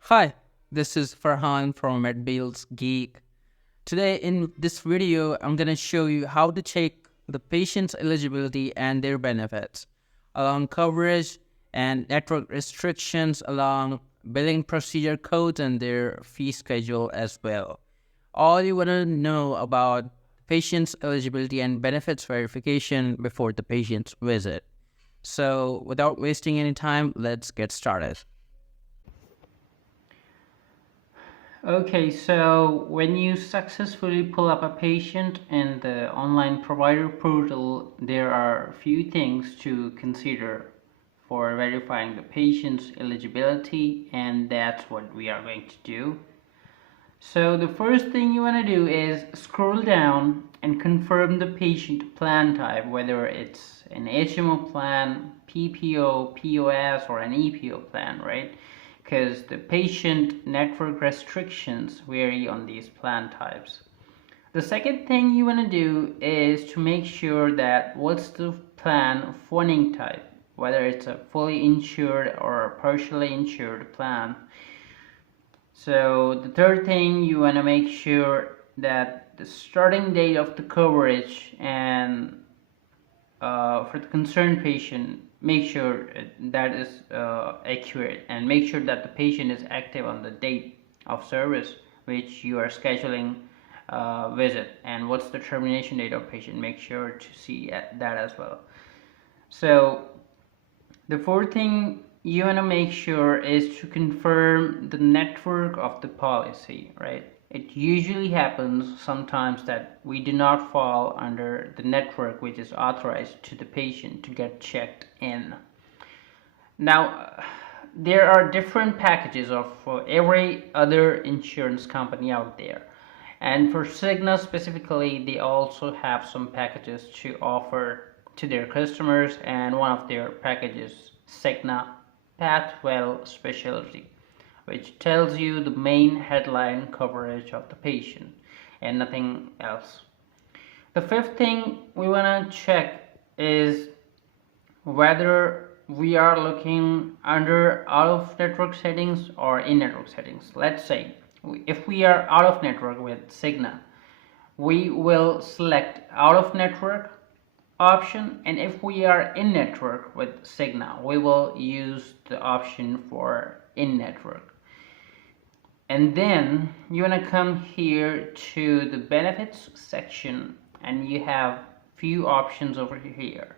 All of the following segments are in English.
Hi, this is Farhan from MedbillsGeek. Today in this video, I'm going to show you how to check the patient's eligibility and their benefits, along coverage and network restrictions, along billing procedure codes and their fee schedule as well. All you want to know about patient's eligibility and benefits verification before the patient's visit. So without wasting any time, let's get started. Okay, so when you successfully pull up a patient in the online provider portal, there are a few things to consider for verifying the patient's eligibility, and that's what we are going to do. So the first thing you want to do is scroll down and confirm the patient plan type, whether it's an HMO plan, PPO, POS, or an EPO plan, right? Because the patient network restrictions vary on these plan types. The second thing you want to do is to make sure that what's the plan funding type, whether it's a fully insured or a partially insured plan. So the third thing, you want to make sure that the starting date of the coverage and for the concerned patient, make sure that is accurate, and make sure that the patient is active on the date of service which you are scheduling visit, and what's the termination date of patient. Make sure to see that as well. So the fourth thing you want to make sure is to confirm the network of the policy, right? It usually happens sometimes that we do not fall under the network which is authorized to the patient to get checked in. Now, there are different packages of every other insurance company out there. And for Cigna specifically, they also have some packages to offer to their customers, and one of their packages, Cigna Pathwell Specialty, which tells you the main headline coverage of the patient and nothing else. The fifth thing we want to check is whether we are looking under out of network settings or in network settings. Let's say if we are out of network with Cigna, we will select out of network option, and if we are in network with Cigna, we will use the option for in network. And then you want to come here to the benefits section, and you have few options over here.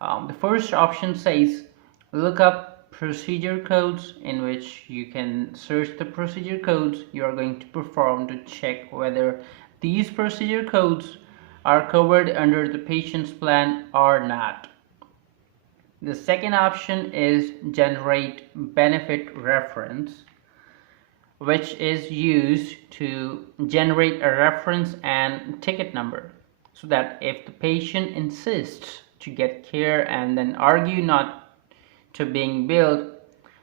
The first option says look up procedure codes, in which you can search the procedure codes you are going to perform to check whether these procedure codes are covered under the patient's plan or not. The second option is generate benefit reference, which is used to generate a reference and ticket number, so that if the patient insists to get care and then argue not to being billed,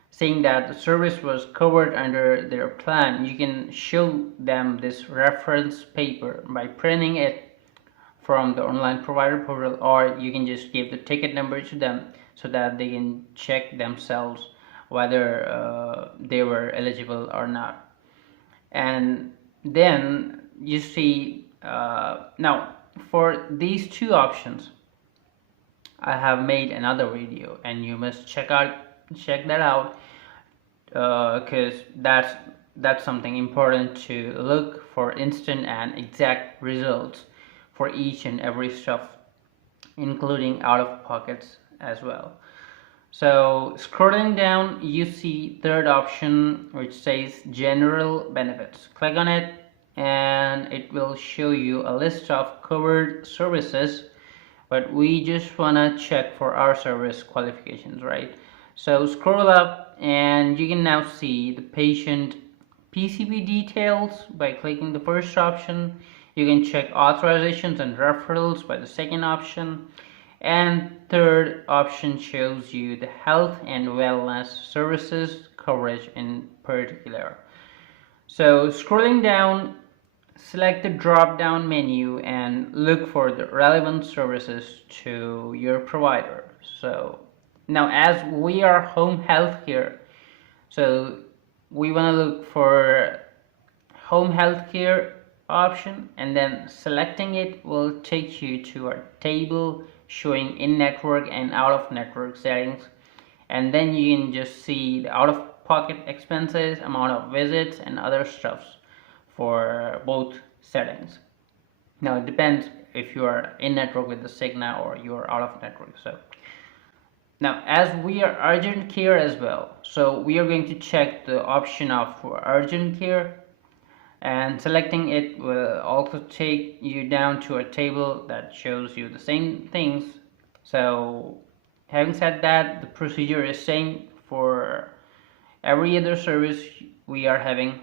saying that the service was covered under their plan, you can show them this reference paper by printing it from the online provider portal, or you can just give the ticket number to them so that they can check themselves whether they were eligible or not. And then you see now for these two options I have made another video, and you must check that out, because that's something important to look for instant and exact results for each and every stuff, including out of pockets as well. So scrolling down, you see third option which says general benefits. Click on it and it will show you a list of covered services, but we just want to check for our service qualifications, right? So scroll up and you can now see the patient PCP details by clicking the first option. You can check authorizations and referrals by the second option, and third option shows you the health and wellness services coverage in particular. So scrolling down, select the drop down menu and look for the relevant services to your provider. So now as we are home health here, so we want to look for home healthcare option, and then selecting it will take you to a table showing in-network and out-of-network settings, and then you can just see the out-of-pocket expenses, amount of visits, and other stuffs for both settings. Now it depends if you are in network with the Cigna or you are out of network. So now, as we are urgent care as well, so we are going to check the option of urgent care, and selecting it will also take you down to a table that shows you the same things. So having said that, the procedure is same for every other service we are having.